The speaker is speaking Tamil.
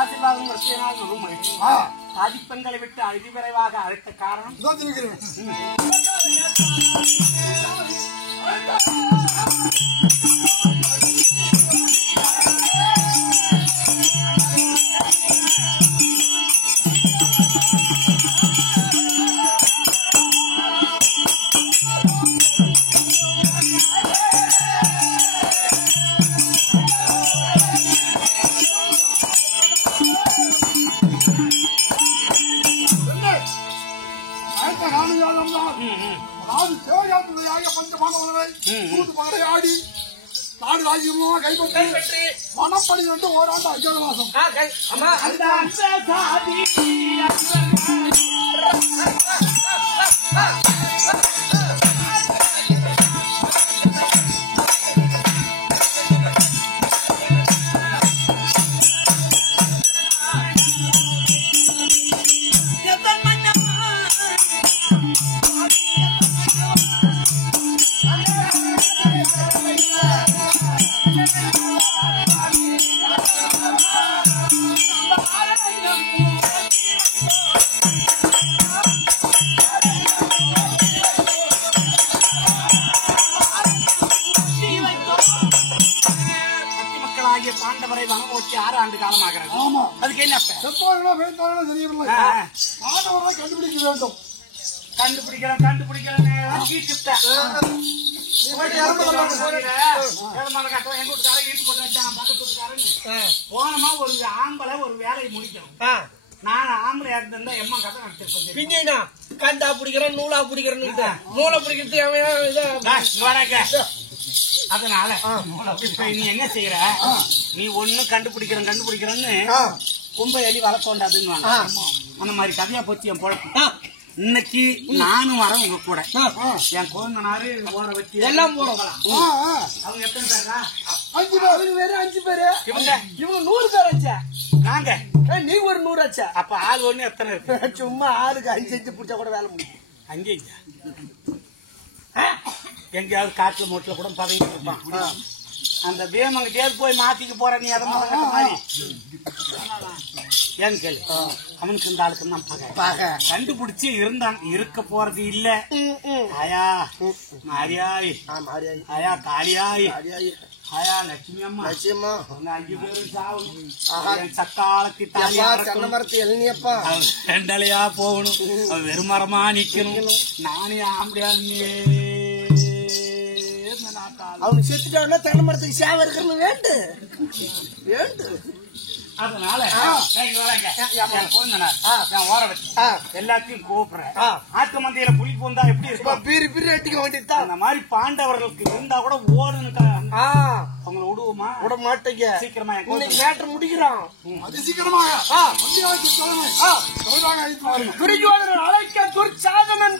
ஆசீர்வாதம் ஆதிப்பெண்களை விட்டு அதிவிரைவாக அழைத்த காரணம் ஆடி நாடு ராஜ்யமா கைப்பற்றி மனப்படி வந்து ஓராண்டு அஞ்சாவது மாசம் பாண்டவரை வனமோச்சி 6 ஆண்டு காலமாகிறது. அதுக்கு என்ன தெரியவில்லை. கண்டுபிடிக்க வேண்டும். கண்டுபிடிக்கிறேன் போனமா ஒரு ஆம்பளை ஒரு வேலையை முடிக்கணும். நான் ஆம்பளை இருந்தா எம்மா கதை நடத்திருப்பேன். கண்டா பிடிக்கிறேன் நூலா பிடிக்கிறேன் நூலை பிடிக்கிறது. அதனால நீ என்ன செய்யற, நீ ஒண்ணு கண்டுபிடிக்கிறேன்னு கும்ப எலி வளர்த்தோண்டா அப்படின்னு அந்த மாதிரி கதையா போச்சு என் பொழப்பு. இன்னைக்கு நானும் வரேன் உங்க கூட. என் குழந்தைனாரு ஓர வச்சு எல்லாம் போறோம். அவங்க எத்தனை பேரா? 5 பேரு. 5 பேரு. இவங்க 100 பேர் ஆச்சா? நாங்க நீ ஒரு 100 ஆச்சா? அப்ப ஆள் ஒண்ணு எத்தனை இருக்கு? சும்மா ஆளுக்கு 5 பிடிச்சா கூட வேலை முடியும். 5 எங்கேயாவது காட்டுல மூட்டில கூட பதவிட்டு இருப்பான். அந்த வேமங்கிட்டே போய் மாத்திக்க போற நீ அதை மாதிரி ஏன்னு கேளு. அவனுக்கு இந்த ஆளுக்கு தான் பகை. கண்டுபிடிச்சு இருந்தான். இருக்க போறது இல்ல. ஆயா மாரியாய், ஆயா காளியாய், ஆயா லட்சுமி அம்மா, 5 பேரும் சாவணும். சக்காலத்தி மரத்து ரெண்டலையா போகணும். வெறும் மரமா நிக்கணும். நானே ஆம்படியா அவனு செத்துட்டான்னா தென்னை மரத்துக்கு சேவை இருக்கிறது வேண்டு. அதனால எல்லாத்தையும் கூப்பிடுறேன். ஆத்து மந்தையில புலி போந்தா எப்படி இருக்கும்? பிரி அட்டிக்க வேண்டியதுதான். அந்த மாதிரி பாண்டவர்களுக்கு இருந்தா கூட ஓடுன்னு அவங்களை விடுவோமா? விட மாட்டேங்க. சீக்கிரமா மேட்டர் முடிக்கிறோம். சீக்கிரமாக அழைக்க துர்ச்சாதனம்